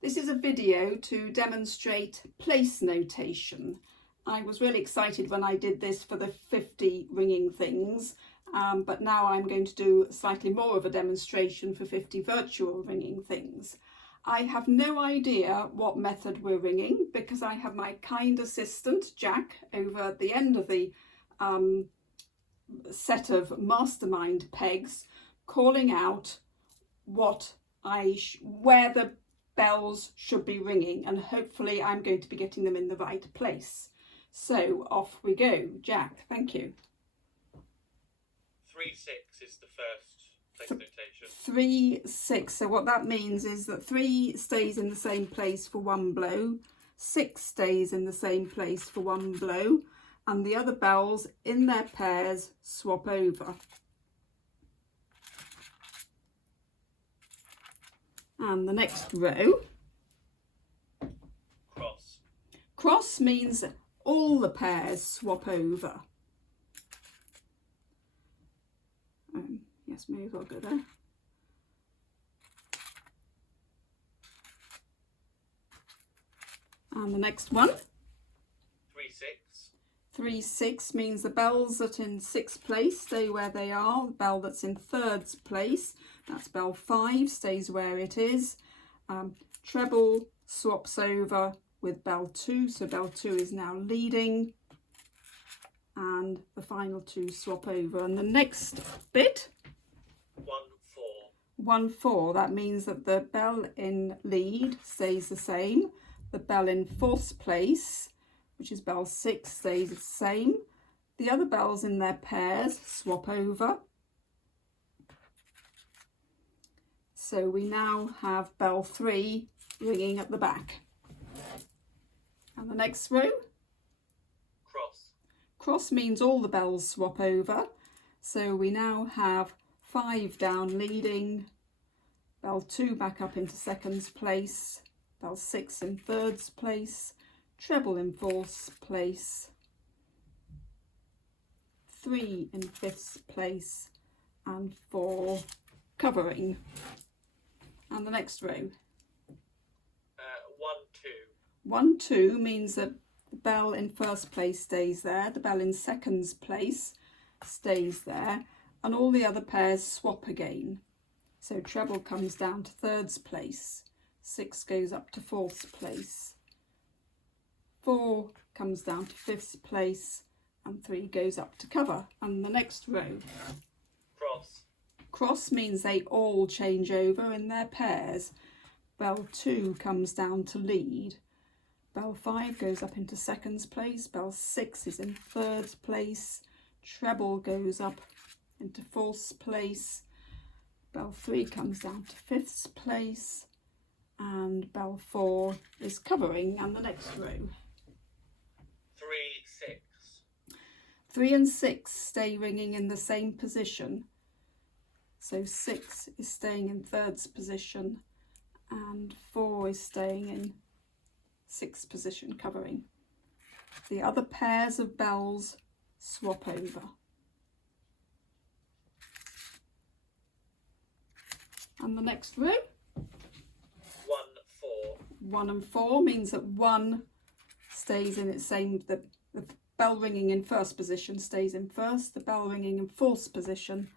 This is a video to demonstrate place notation. I was really excited when I did this for the 50 ringing things, but now I'm going to do slightly more of a demonstration for 50 virtual ringing things. I have no idea what method we're ringing because I have my kind assistant Jack over at the end of the set of mastermind pegs calling out where the bells should be ringing, and hopefully I'm going to be getting them in the right place. So off we go. Jack, thank you. 3-6 is the first place notation. 3-6. So what that means is that 3 stays in the same place for one blow, 6 stays in the same place for one blow, and the other bells in their pairs swap over. And the next row, Cross. Cross means all the pairs swap over. Yes, may as well go there. And the next one, 3-6. 3-6 means the bells that in 6th place stay where they are. The bell that's in 3rd place, that's bell 5, stays where it is. Treble swaps over with bell 2, so bell 2 is now leading, and the final 2 swap over. And the next bit, 1-4. 1-4, that means that the bell in lead stays the same. The bell in 4th place, which is bell 6, stays the same. The other bells in their pairs swap over. So we now have bell 3 ringing at the back. And the next row, Cross. Cross means all the bells swap over. So we now have 5 down leading, bell 2 back up into 2nd place, bell 6 in 3rd place, treble in 4th place, 3 in 5th place, and 4 covering. And the next row, 1-2. 1-2 means that the bell in 1st place stays there, the bell in 2nd place stays there, and all the other pairs swap again. So treble comes down to 3rd place, 6 goes up to 4th place, 4 comes down to 5th place, and 3 goes up to cover. And the next row, Cross. Cross means they all change over in their pairs. Bell 2 comes down to lead, bell 5 goes up into 2nd place, bell 6 is in 3rd place, treble goes up into 4th place, bell 3 comes down to 5th place, and bell 4 is covering. And the next row, 3-6. 3 and 6 stay ringing in the same position. So 6 is staying in 3rd position and 4 is staying in 6th position covering. The other pairs of bells swap over. And the next row, 1-4. 1 and 4 means that 1 stays in its same, the bell ringing in 1st position stays in 1st, the bell ringing in 4th position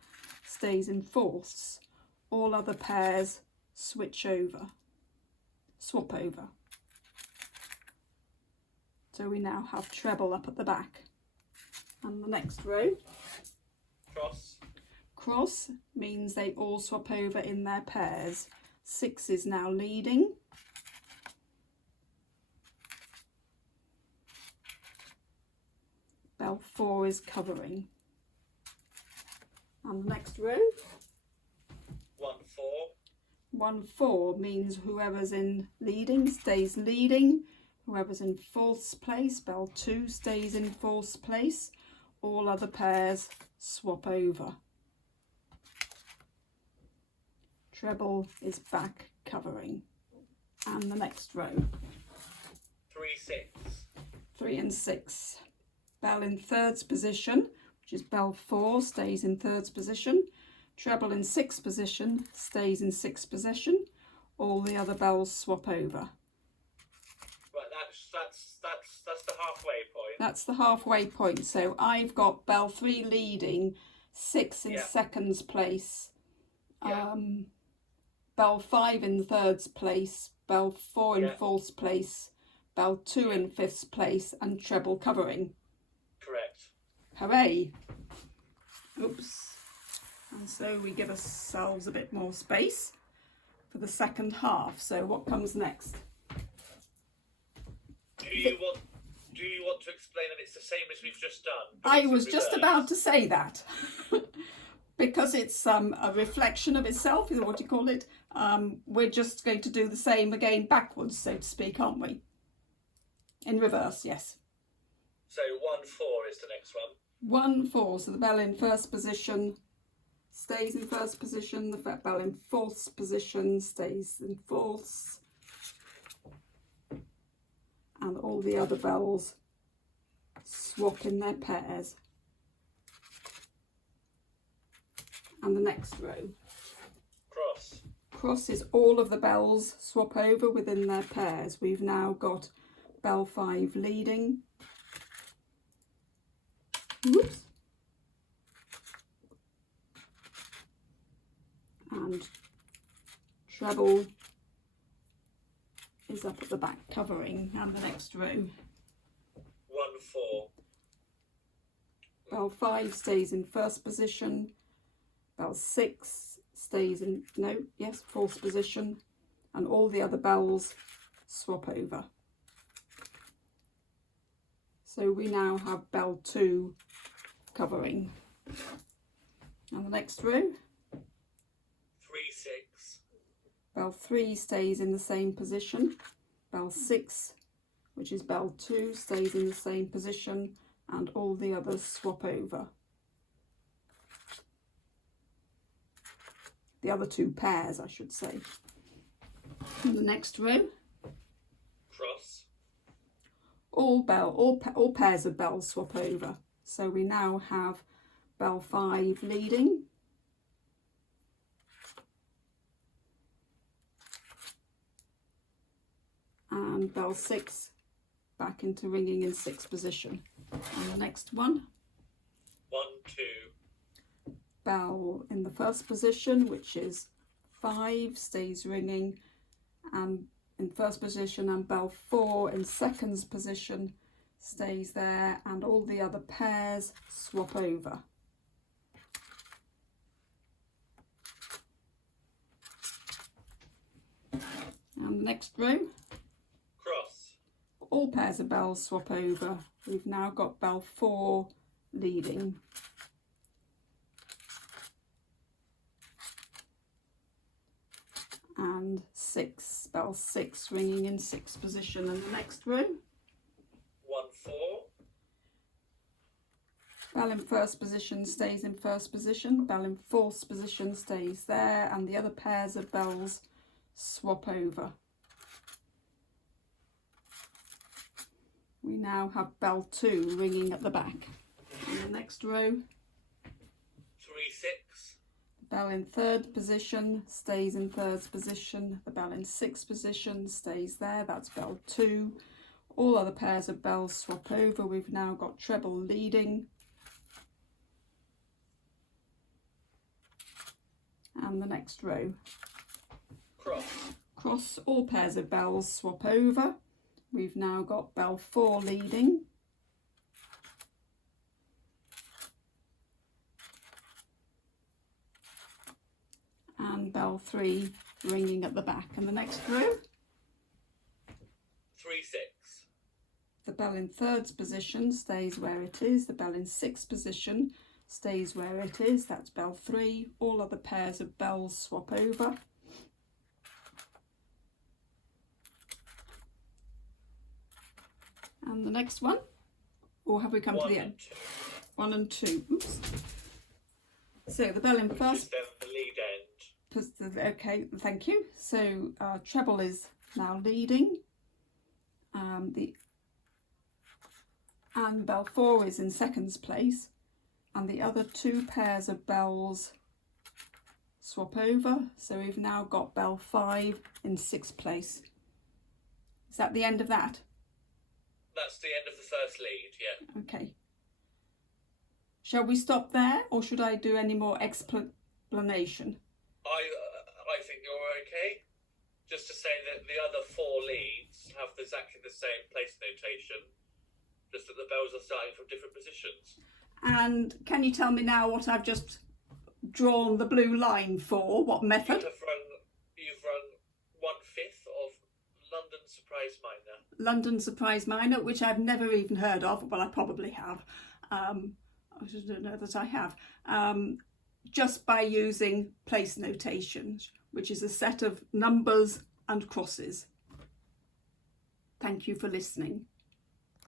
stays in 4ths. All other pairs swap over. So we now have treble up at the back. And the next row, Cross. Cross means they all swap over in their pairs. 6 is now leading, bell 4 is covering. And the next row, 1-4. 1-4 means whoever's in leading stays leading, whoever's in 4th place, bell 2 stays in 4th place, all other pairs swap over. Treble is back covering. And the next row, 3-6. 3 and 6, bell in 3rd position, which is bell 4 stays in 3rd position, treble in 6th position stays in 6th position, all the other bells swap over. Right, that's the halfway point. That's the halfway point. So I've got bell 3 leading, 6 in Yeah. second place, Yeah. bell 5 in third place, bell 4 in Yeah. fourth place, bell 2 Yeah. in fifth place, and treble covering. Correct. Hooray! Oops. And so we give ourselves a bit more space for the second half. So what comes next? Do you want to explain that it's the same as we've just done? but I it's in was just reverse? about to say that. Because it's a reflection of itself, is what you call it. We're just going to do the same again backwards, so to speak, aren't we? In reverse, yes. So 1-4 is the next one. 1-4, so the bell in first position stays in first position, the bell in fourth position stays in fourth, and all the other bells swap in their pairs. And the next row. Cross. Cross is all of the bells swap over within their pairs. We've now got bell 5 leading. Whoops. And treble is up at the back covering, and the next row. 1-4. Bell 5 stays in first position. Bell 6 stays in, fourth position, and all the other bells swap over. So we now have bell 2 covering. And the next row. 3-6. Bell 3 stays in the same position. Bell 6, which is bell 2, stays in the same position, and all the others swap over. The other 2 pairs, I should say. In the next row, Cross. all pairs of bells swap over. So we now have bell 5 leading, and bell 6 back into ringing in 6th position. And the next one, 1-2. bell in the first position, which is 5, stays ringing and in first position, and bell 4 in second position stays there, and all the other pairs swap over. And the next row, Cross. all pairs of bells swap over. We've now got bell 4 leading. And bell 6 ringing in 6th position. And the next row, 1-4. bell in first position stays in first position, bell in fourth position stays there, and the other pairs of bells swap over. We now have bell 2 ringing at the back. In the next row, 3-6. bell in third position stays in third position, the bell in sixth position stays there, that's bell 2. All other pairs of bells swap over. We've now got treble leading. And the next row. Cross. Cross, all pairs of bells swap over. We've now got bell 4 leading. And bell 3 ringing at the back. And the next row, 3-6. the bell in third position stays where it is. The bell in sixth position stays where it is. That's bell 3. All other pairs of bells swap over. And the next one, or have we come to the end? 1 and 2. Oops. So the bell in first. Then the lead end. Okay, thank you. So treble is now leading. And bell 4 is in second place, and the other 2 pairs of bells swap over. So we've now got bell 5 in 6th place. Is that the end of that? That's the end of the first lead, yeah. Okay. Shall we stop there, or should I do any more explanation? I think you're okay. Just to say that the other 4 leads have exactly the same place notation, just that the bells are starting from different positions. And can you tell me now what I've just drawn the blue line for? What method? You've run 1/5 of London Surprise Minor. London Surprise Minor, which I've never even heard of. Well, I probably have. I don't know that I have. Just by using place notations, which is a set of numbers and crosses. Thank you for listening.